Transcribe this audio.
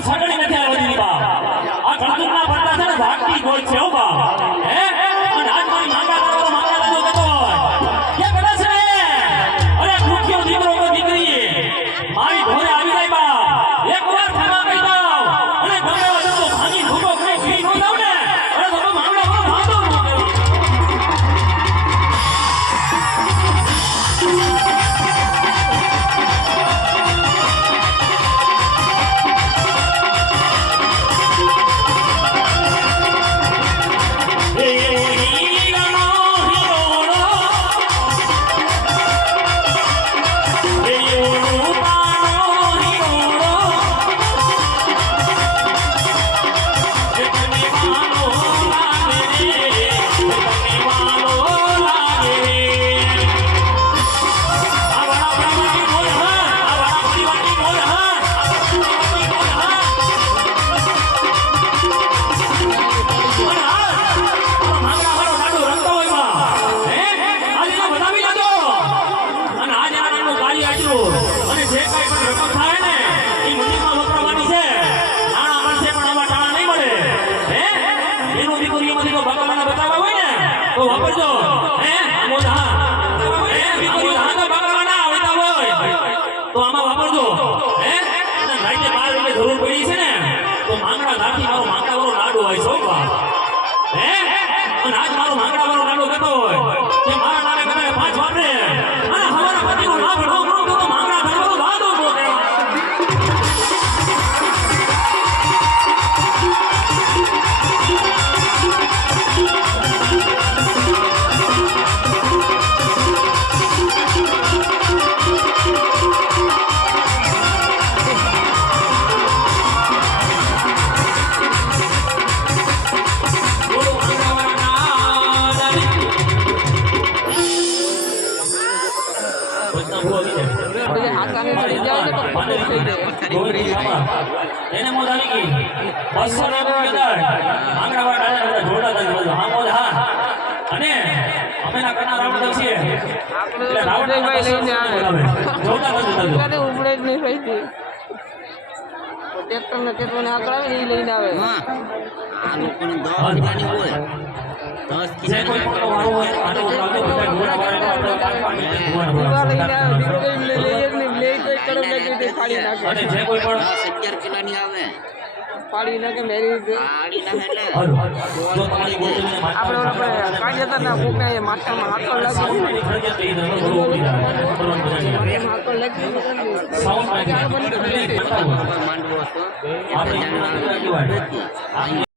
પણ સગડી નથી આવતી બા આ કળતુના પડતા છે ને ઝાકતી ગોળ છે હો બા હે અને આજ મારી માંગા કરવાનો માંગા દાદો કહેતો હોય કે કદાચ રે અરે ભૂખ્યો દીકરો કે દીકરી મારી ઘરે આવી જાય બા એકવાર ખાવા કહી દો અને ગમે એવો ધંધો ભાગી ભૂકો ખાઈ પી નો જાવ ને અરે તમે માંગડા કરો વાંધો ન કરો અને જે કઈ પણ રકમ થાય ને એ મંદિરમાં વપરાવાની છે નાણા મળશે પણ આમાં ટાણા નહીં મળે હે એનો દીકરીઓમાંથી તો ભગવાનને બતાવવા હોય ને તો વાપરજો હે મોઢા હે દીકરીઓ હા તો ભગવાનના આવતા હોય તો આમાં વાપરજો હે અને રાતે 12 વાગે જરૂર પડી છે ને તો માંગડા ગાથી મારો માંગડા વાળો લાડો હોય છો બા હે અને આજ મારો માંગડા વાળો લાડો કહેતો હોય કે મારા નામે કદાચ 5 વાપરે અને હવાના પતિનો લાભ નો એને મોજ આવી ગઈ 200 ને માંગડા વાળા જોરદાર હા મોજ હા અને અમે ના કના રાવણ છીએ એટલે રાવણ ભાઈ લઈને આવે જોરદાર જોરદાર ઉપડે જ નહીં રહી ટ્રેક્ટર ને કેટલો ને આગળ આવે ને લઈને આવે હા આ લોકોને 10 કિલાની હોય 10 કિલા કોઈ પણ વાળો હોય આનો ઘોડા ફાડી નાખે અને જે કોઈ પણ 11 કિલાની આવે ફાડી નાખે મેરી ફાડી નાખે એટલે જો તમારી ગોળીને આપણે કાઢ્યા ના કોકને એ માથામાં હાથો લાગી હાથો લાગી સાઉન્ડ માંડવો હતો આપણે